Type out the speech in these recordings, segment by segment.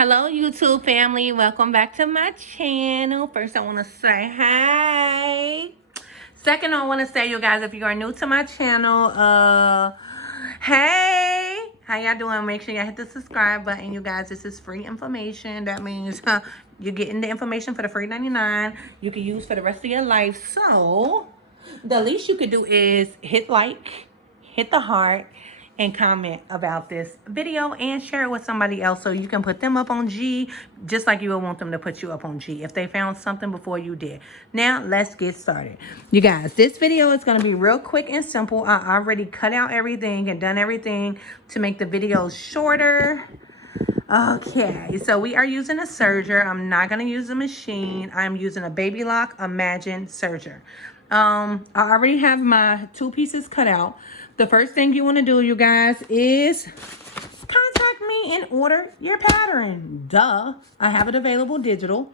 Hello, YouTube family. Welcome back to my channel. First, I want to say hi. Second, I want to say, you guys, if you are new to my channel, hey, how y'all doing? Make sure y'all hit the subscribe button, you guys. This is free information. That means you're getting the information for the free 99 you can use for the rest of your life. So, the least you could do is hit like, hit the heart, and comment about this video and share it with somebody else so you can put them up on G just like you would want them to put you up on G if they found something before you did. Now, let's get started. You guys, this video is going to be real quick and simple. I already cut out everything and done everything to make the video shorter. Okay, so we are using a serger. I'm not going to use a machine. I'm using a Baby Lock Imagine serger. I already have my 2 pieces cut out. The first thing you want to do, you guys, is contact me and order your pattern. Duh. I have it available digital.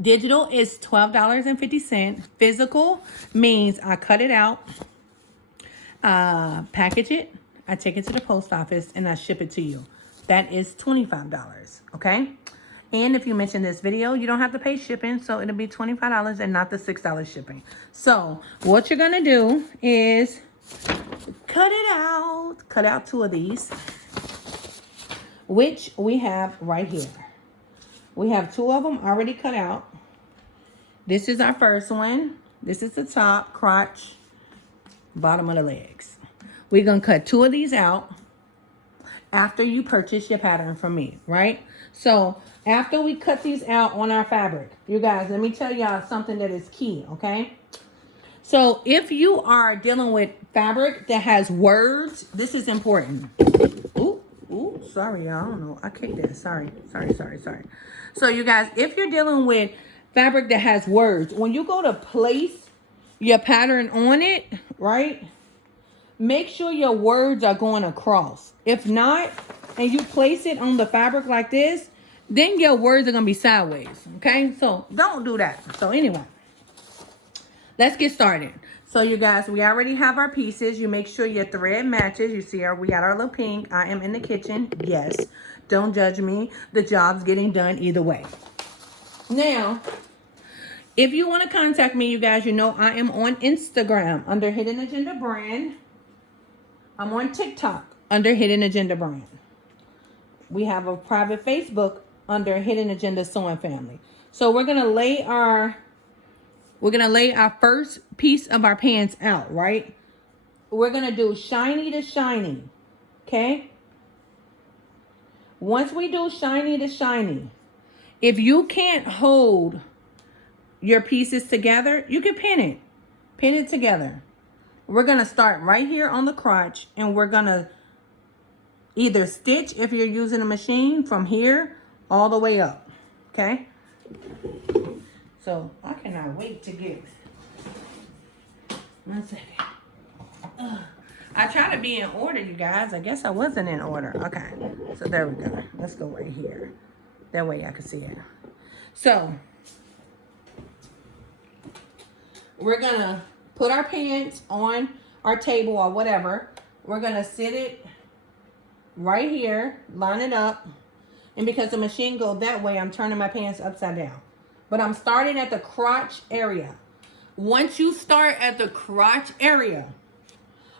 Digital is $12.50. Physical means I cut it out, package it, I take it to the post office, and I ship it to you. That is $25, okay? And if you mention this video, you don't have to pay shipping, so it'll be $25 and not the $6 shipping. So what you're gonna do is cut it out. Cut out 2 of these, which we have right here. We have 2 of them already cut out. This is our first one. This is the top, crotch, bottom of the legs. We're gonna cut 2 of these out after you purchase your pattern from me, right? So after we cut these out on our fabric, you guys, let me tell y'all something that is key, okay? So if you are dealing with fabric that has words, this is important. Ooh, sorry, y'all. I don't know. I kicked that. Sorry. So you guys, if you're dealing with fabric that has words, when you go to place your pattern on it, right? Make sure your words are going across. If not, and you place it on the fabric like this, then your words are going to be sideways, okay? So don't do that. So anyway, let's get started. So you guys, we already have our pieces. You make sure your thread matches. You see we got our little pink. I am in the kitchen. Yes, don't judge me. The job's getting done either way. Now, if you want to contact me, you guys, you know I am on Instagram under Hidden Agenda Brand. I'm on TikTok under Hidden Agenda Brand. We have a private Facebook under Hidden Agenda Sewing Family. So we're gonna lay our first piece of our pants out, right? We're gonna do shiny to shiny, okay? Once we do shiny to shiny, if you can't hold your pieces together, you can pin it together. We're going to start right here on the crotch, and we're going to either stitch, if you're using a machine, from here all the way up, okay? So I cannot wait to get, 1 second. I try to be in order, you guys. I guess I wasn't in order. Okay, so there we go. Let's go right here. That way I can see it. So we're going to put our pants on our table or whatever. We're going to sit it right here, line it up. And because the machine goes that way, I'm turning my pants upside down. But I'm starting at the crotch area. Once you start at the crotch area,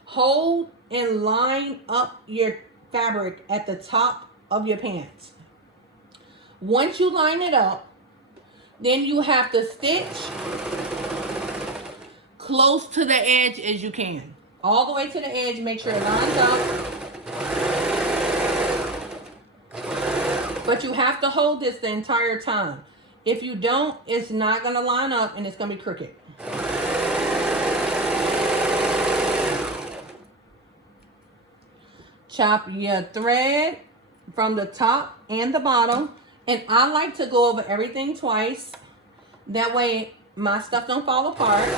hold and line up your fabric at the top of your pants. Once you line it up, then you have to stitch close to the edge as you can. All the way to the edge, make sure it lines up. But you have to hold this the entire time. If you don't, it's not gonna line up and it's gonna be crooked. Chop your thread from the top and the bottom. And I like to go over everything twice. That way my stuff don't fall apart.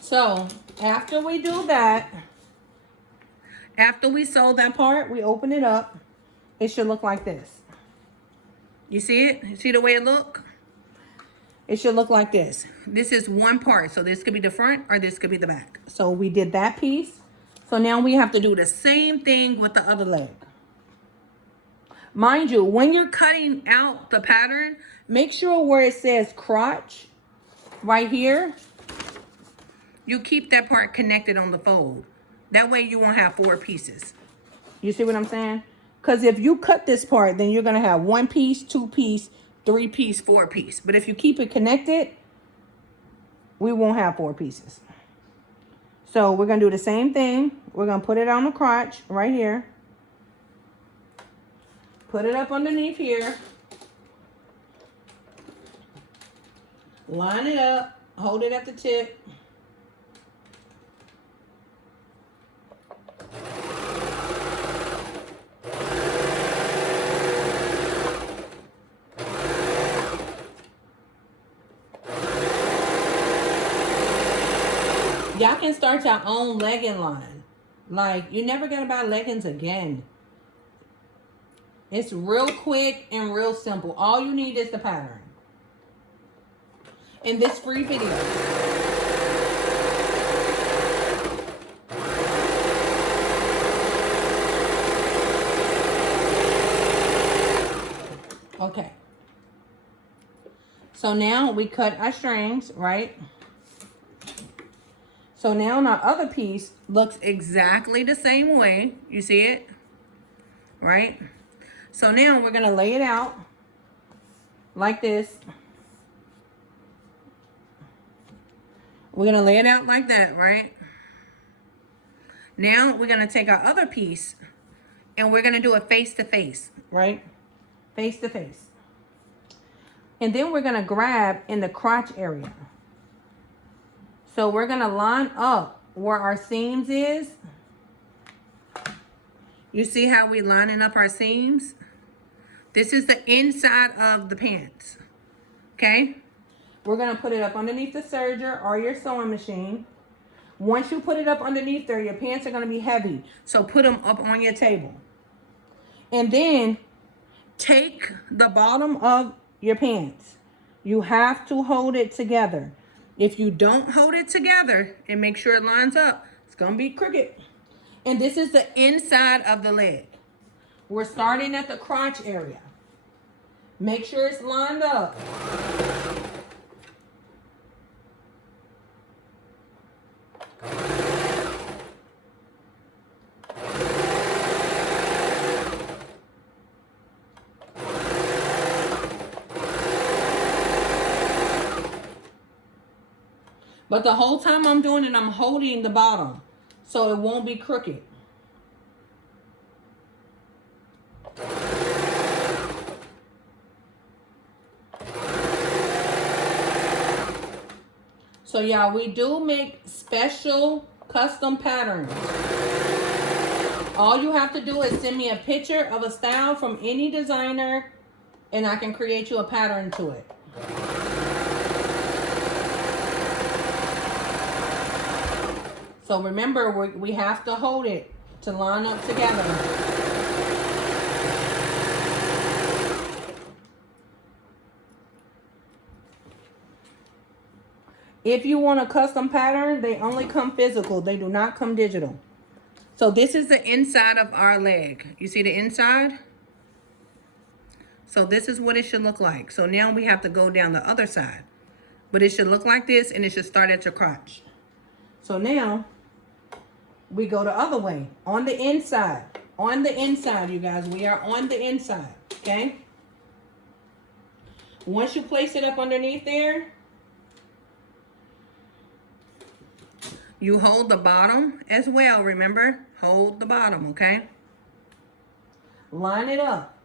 So after we do that, after we sew that part, we open it up. It should look like this. You see it? You see the way it look? it should look like this. This is one part. So this could be the front or this could be the back. So we did that piece. So now we have to do the same thing with the other leg. Mind you, when you're cutting out the pattern, make sure where it says crotch, right here, you keep that part connected on the fold. That way you won't have 4 pieces. You see what I'm saying? Because if you cut this part, then you're going to have 1 piece, 2 piece, 3 piece, 4 piece. But if you keep it connected, we won't have 4 pieces. So we're going to do the same thing. We're going to put it on the crotch right here. Put it up underneath here. Line it up. Hold it at the tip. Y'all can start your own legging line. Like, you never gotta buy leggings again. It's real quick and real simple. All you need is the pattern. In this free video. Okay. So now we cut our strings, right? So now our other piece looks exactly the same way. You see it? Right? So now we're going to lay it out like this. We're going to lay it out like that, right? Now we're going to take our other piece and we're going to do it face to face, right? Face to face. And then we're going to grab in the crotch area. So we're going to line up where our seams is. You see how we lining up our seams? This is the inside of the pants. Okay? We're going to put it up underneath the serger or your sewing machine. Once you put it up underneath there, your pants are going to be heavy. So put them up on your table. And then take the bottom of your pants. You have to hold it together. If you don't hold it together and make sure it lines up, it's going to be crooked. And this is the inside of the leg. We're starting at the crotch area. Make sure it's lined up. But the whole time I'm doing it, I'm holding the bottom so it won't be crooked. So y'all, we do make special custom patterns. All you have to do is send me a picture of a style from any designer and I can create you a pattern to it. So remember, we have to hold it to line up together. If you want a custom pattern, they only come physical. They do not come digital. So this is the inside of our leg. You see the inside? So this is what it should look like. So now we have to go down the other side. But it should look like this and it should start at your crotch. So now we go the other way. On the inside. On the inside, you guys. We are on the inside. Okay? Once you place it up underneath there, you hold the bottom as well, remember? Hold the bottom, okay? Line it up.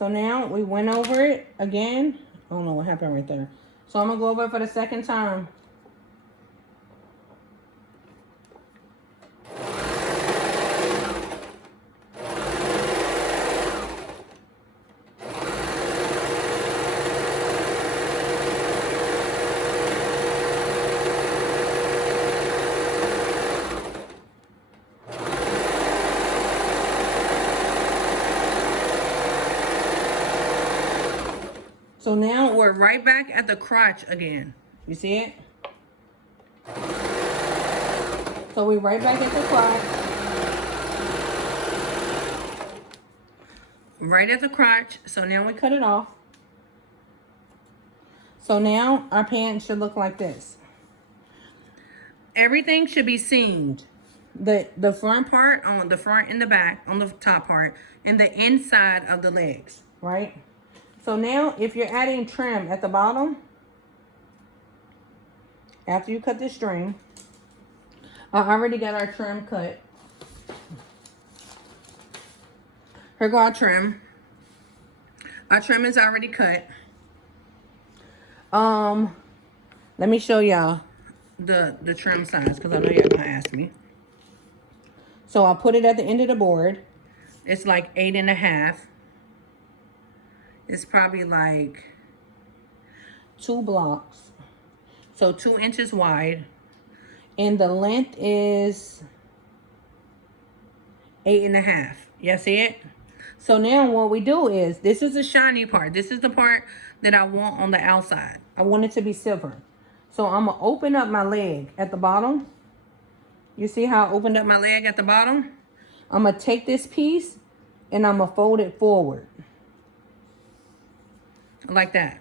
So now we went over it again. I don't know what happened right there. So I'm going to go over it for the second time. So now we're right back at the crotch again. You see it? So we're right back at the crotch. Right at the crotch. So now we cut it off. So now our pants should look like this. Everything should be seamed. The front part on the front and the back on the top part and the inside of the legs, right? So now if you're adding trim at the bottom, after you cut the string, I already got our trim cut. Here go our trim. Our trim is already cut. Let me show y'all the trim size because I know y'all gonna ask me. So I'll put it at the end of the board. It's like 8.5. It's probably like 2 blocks. So 2 inches wide. And the length is 8.5. You see it? So now what we do is, this is the shiny part. This is the part that I want on the outside. I want it to be silver. So I'm going to open up my leg at the bottom. You see how I opened up my leg at the bottom? I'm going to take this piece and I'm going to fold it forward. Like that.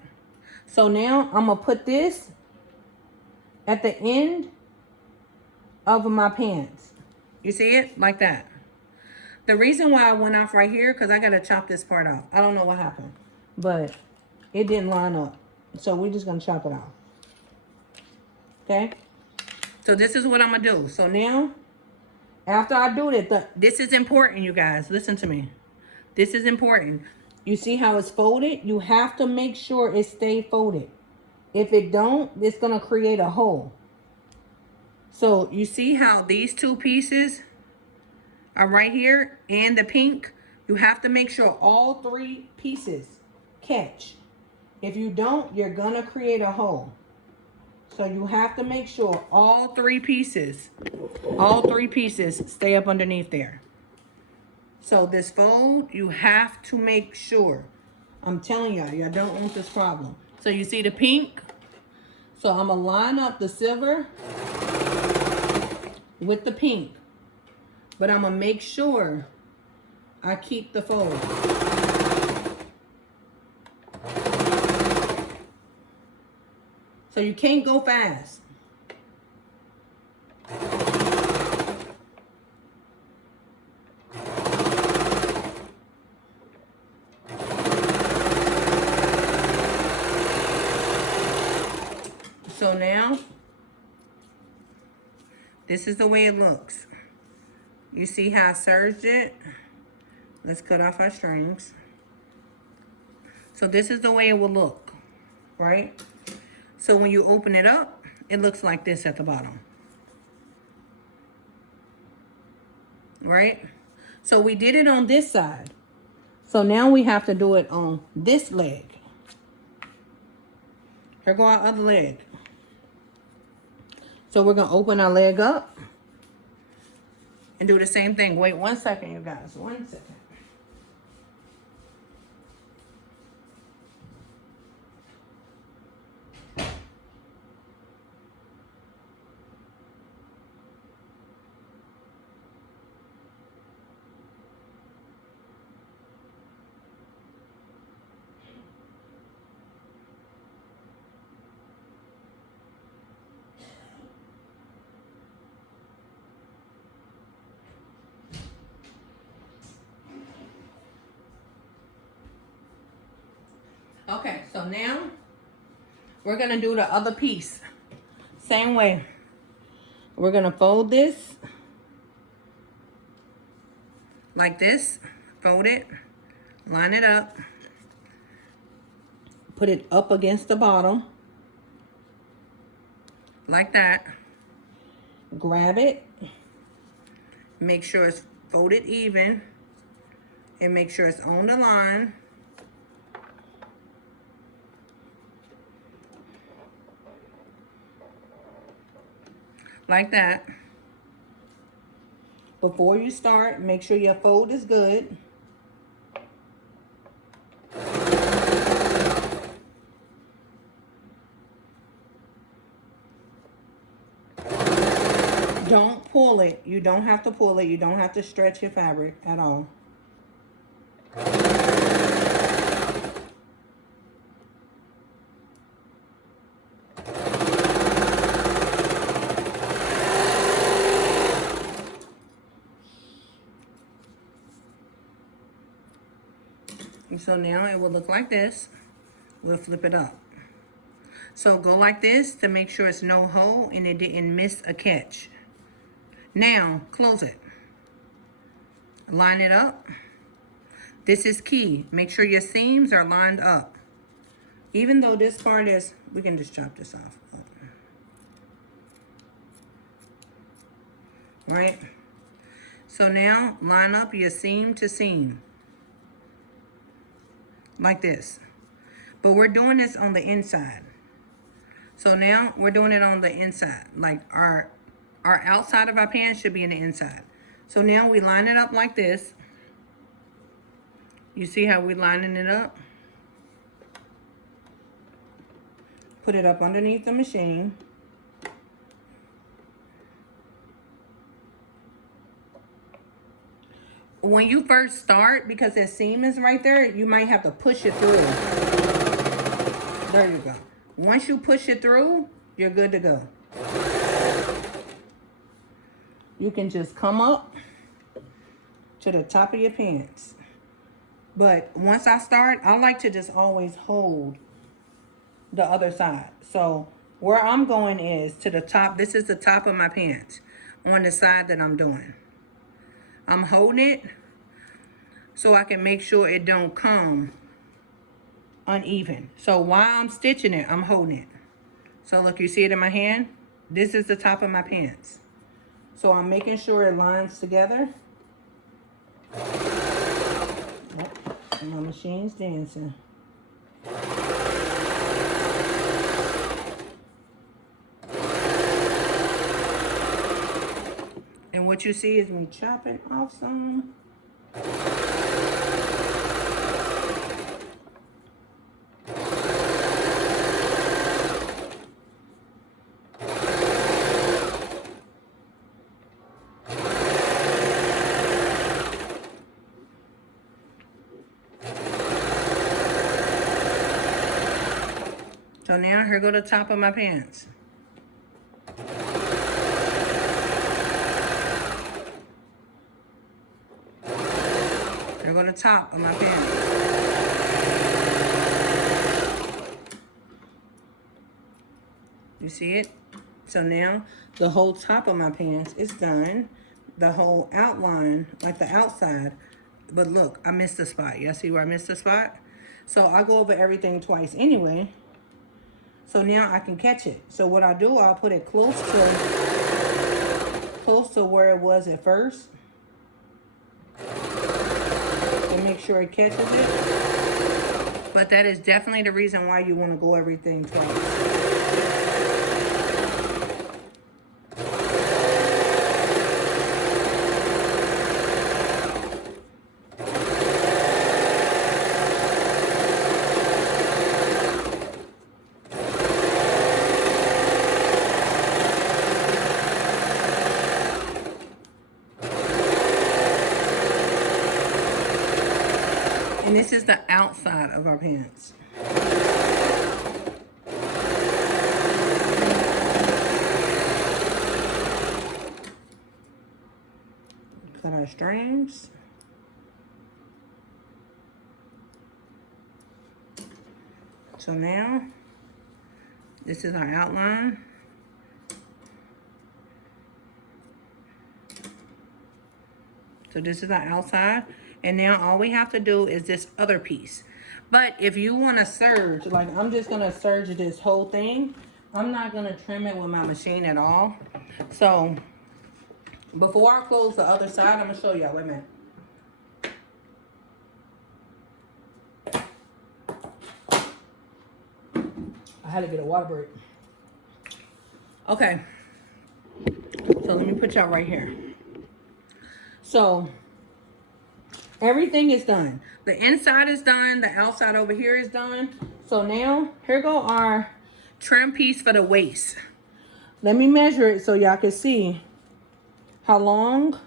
So now I'm going to put this at the end of my pants. You see it? Like that. The reason why I went off right here, because I got to chop this part off. I don't know what happened, but it didn't line up. So we're just going to chop it off. Okay? So this is what I'm going to do. So now, after I do that, this is important, you guys. Listen to me. This is important. You see how it's folded? You have to make sure it stay folded. If it don't, it's going to create a hole. So you see how these two pieces are right here and the pink? You have to make sure all 3 pieces catch. If you don't, you're going to create a hole. So you have to make sure all 3 pieces stay up underneath there. So this fold, you have to make sure. I'm telling y'all, y'all don't want this problem. So you see the pink? So I'm going to line up the silver with the pink. But I'm going to make sure I keep the fold. So you can't go fast. So now, this is the way it looks. You see how I serged it? Let's cut off our strings. So this is the way it will look, right? So when you open it up, it looks like this at the bottom. Right? So we did it on this side. So now we have to do it on this leg. Here go our other leg. So we're going to open our leg up and do the same thing. Wait 1 second, you guys. 1 second. Okay, so now we're going to do the other piece. Same way. We're going to fold this like this. Fold it. Line it up. Put it up against the bottom. Like that. Grab it. Make sure it's folded even. And make sure it's on the line. Like that. Before you start, make sure your fold is good. Don't pull it. You don't have to pull it. You don't have to stretch your fabric at all. And so now it will look like this. We'll flip it up. So go like this to make sure it's no hole and it didn't miss a catch. Now, close it. Line it up. This is key. Make sure your seams are lined up. Even though this part is, we can just chop this off. Right? So now, line up your seam to seam. Like this. But we're doing this on the inside. So now, we're doing it on the inside. Like our outside of our pants should be in the inside. So now we line it up like this. You see how we're lining it up? Put it up underneath the machine. When you first start, because that seam is right there, you might have to push it through. There you go. Once you push it through, you're good to go. You can just come up to the top of your pants. But once I start, I like to just always hold the other side. So where I'm going is to the top. This is the top of my pants on the side that I'm doing. I'm holding it so I can make sure it don't come uneven. So while I'm stitching it, I'm holding it. So look, you see it in my hand? This is the top of my pants. So I'm making sure it lines together. And my machine's dancing. And what you see is me chopping off some. So now here go the top of my pants. Here go the top of my pants. You see it? So now the whole top of my pants is done. The whole outline, like the outside. But look, I missed a spot. Y'all see where I missed a spot? So I go over everything twice anyway. So now I can catch it. So what I do, I'll put it close to where it was at first. And make sure it catches it. But that is definitely the reason why you want to go everything twice. And this is the outside of our pants. Cut our strings. So now, this is our outline. So this is our outside. And now all we have to do is this other piece. But if you want to serge, like I'm just going to serge this whole thing. I'm not going to trim it with my machine at all. So before I close the other side, I'm going to show y'all. Wait a minute. I had to get a water break. Okay. So let me put y'all right here. So everything is done. The inside is done. The outside over here is done. So now, here go our trim piece for the waist. Let me measure it so y'all can see how long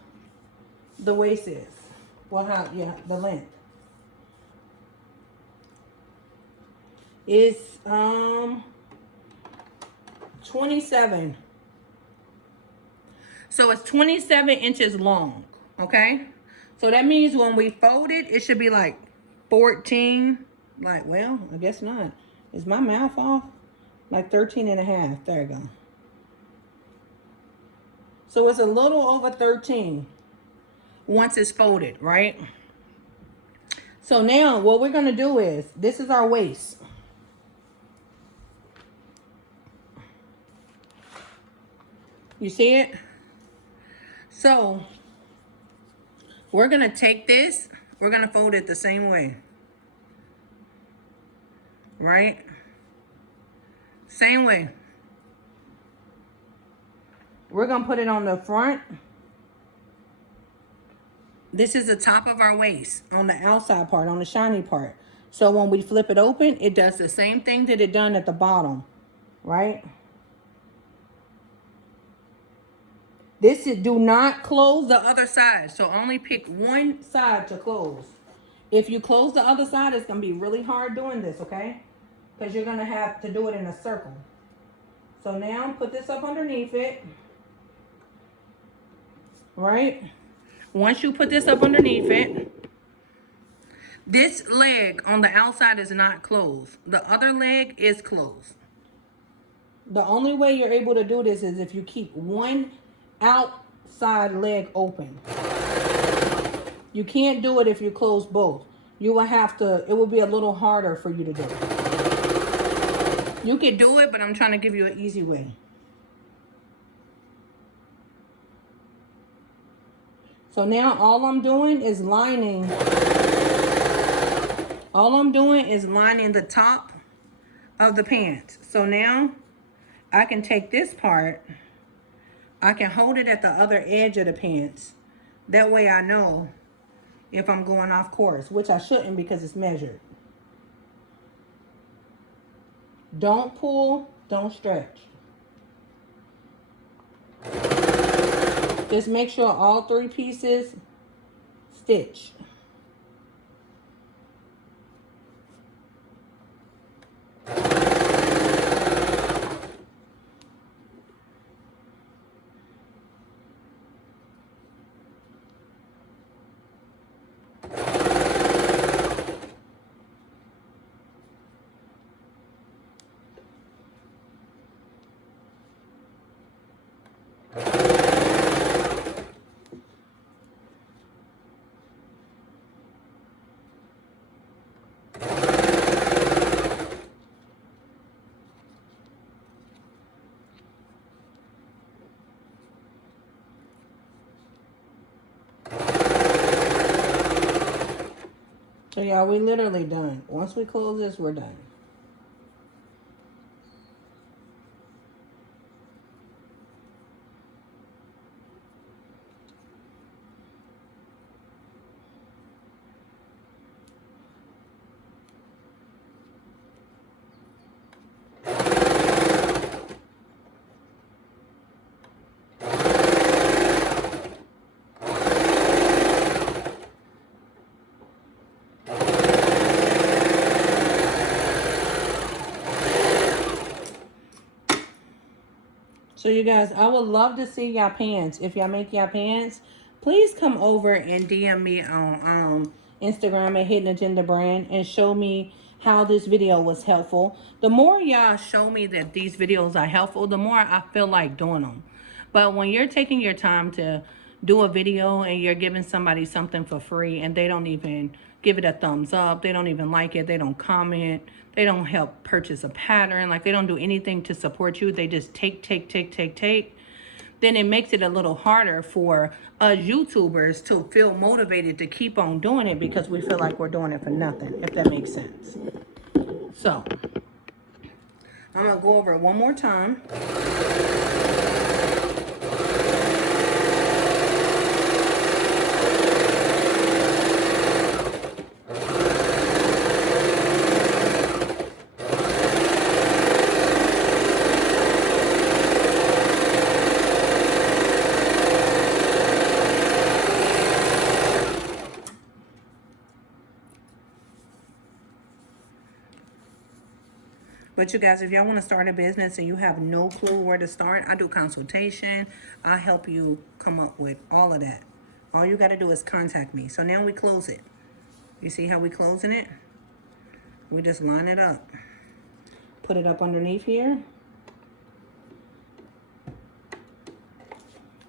the waist is. Well, the length. It's 27. So it's 27 inches long, okay? So that means when we fold it, it should be like 14. Like, well, I guess not. Is my mouth off? Like 13 and a half. There you go. So it's a little over 13 once it's folded, right? So now what we're going to do is, this is our waist. You see it? So we're going to take this, we're going to fold it the same way. Right? Same way. We're going to put it on the front. This is the top of our waist on the outside part, on the shiny part. So when we flip it open, it does the same thing that it done at the bottom. Right? This is, do not close the other side. So only pick one side to close. If you close the other side, it's going to be really hard doing this, okay? Because you're going to have to do it in a circle. So now put this up underneath it. Right? Once you put this up underneath it, this leg on the outside is not closed. The other leg is closed. The only way you're able to do this is if you keep one outside leg open. You can't do it if you close both. You will have to, it will be a little harder for you to do. You can do it, but I'm trying to give you an easy way. So now all I'm doing is lining. All I'm doing is lining the top of the pants. So now I can take this part. I can hold it at the other edge of the pants. That way I know if I'm going off course, which I shouldn't because it's measured. Don't pull, don't stretch. Just make sure all three pieces stitch. So y'all, we literally done. Once we close this, we're done. So you guys, I would love to see y'all pants. If y'all make y'all pants, please come over and DM me on Instagram at Hidden Agenda Brand and show me how this video was helpful. The more y'all show me that these videos are helpful, the more I feel like doing them. But when you're taking your time to do a video and you're giving somebody something for free and they don't even give it a thumbs up, they don't even like it, they don't comment, they don't help purchase a pattern, like they don't do anything to support you, they just take, then it makes it a little harder for us YouTubers to feel motivated to keep on doing it because we feel like we're doing it for nothing, if that makes sense. So, I'm going to go over it one more time. But you guys, if y'all want to start a business and you have no clue where to start, I do consultation. I help you come up with all of that. All you got to do is contact me. So now we close it. You see how we closing it? We just line it up. Put it up underneath here.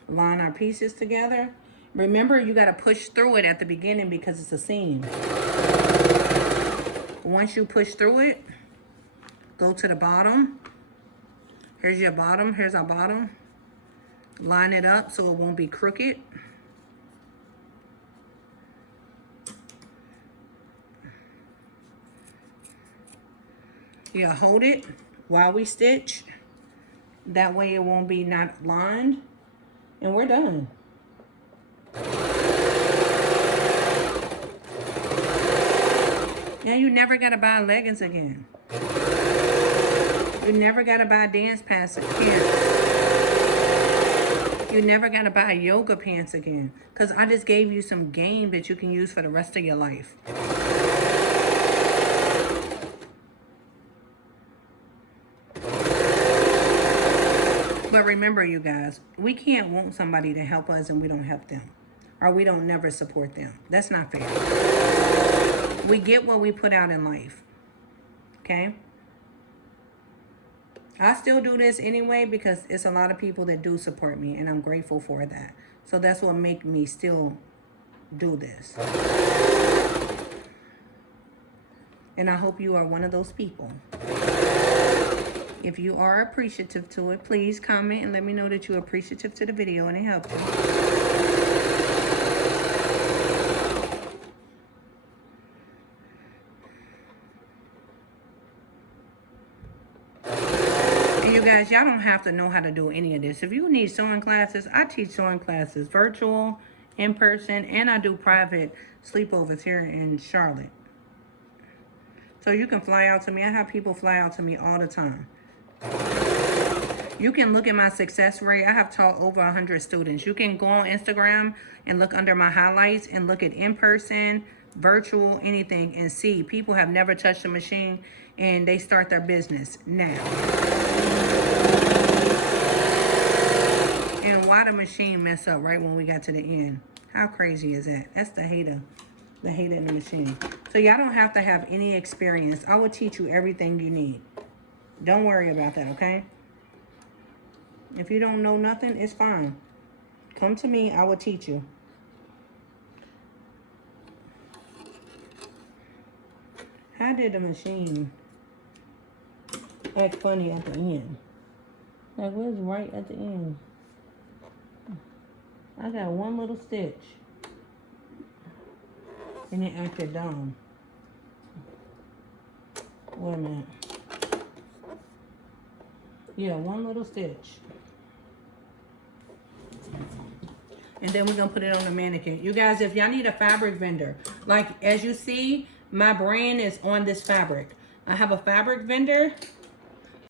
Line our pieces together. Remember, you got to push through it at the beginning because it's a seam. Once you push through it, go to the bottom. Here's your bottom. Here's our bottom. Line it up so it won't be crooked. Yeah, hold it while we stitch. That way it won't be not lined. And we're done. Now you never gotta buy leggings again. You never gotta buy dance pants again. You never gotta buy yoga pants again. Because I just gave you some game that you can use for the rest of your life. But remember, you guys, we can't want somebody to help us and we don't help them. Or we don't never support them. That's not fair. We get what we put out in life. Okay? I still do this anyway because it's a lot of people that do support me and I'm grateful for that. So that's what makes me still do this. And I hope you are one of those people. If you are appreciative to it, please comment and let me know that you're appreciative to the video and it helped you. And you guys, y'all don't have to know how to do any of this. If you need sewing classes, I teach sewing classes, virtual, in person, and I do private sleepovers here in Charlotte. So you can fly out to me. I have people fly out to me all the time. You can look at my success rate. I have taught over 100 students. You can go on Instagram and look under my highlights and look at in-person, virtual, anything, and see people have never touched a machine and they start their business now. And why the machine mess up right when we got to the end? How crazy is that? That's the hater in the machine. So y'all don't have to have any experience. I will teach you everything you need. Don't worry about that, okay? If you don't know nothing, it's fine. Come to me, I will teach you. How did the machine act funny at the end? Like, where's right at the end? I got one little stitch. And it acted dumb. Wait a minute. Yeah, one little stitch. And then we're going to put it on the mannequin. You guys, if y'all need a fabric vendor, like as you see, my brand is on this fabric. I have a fabric vendor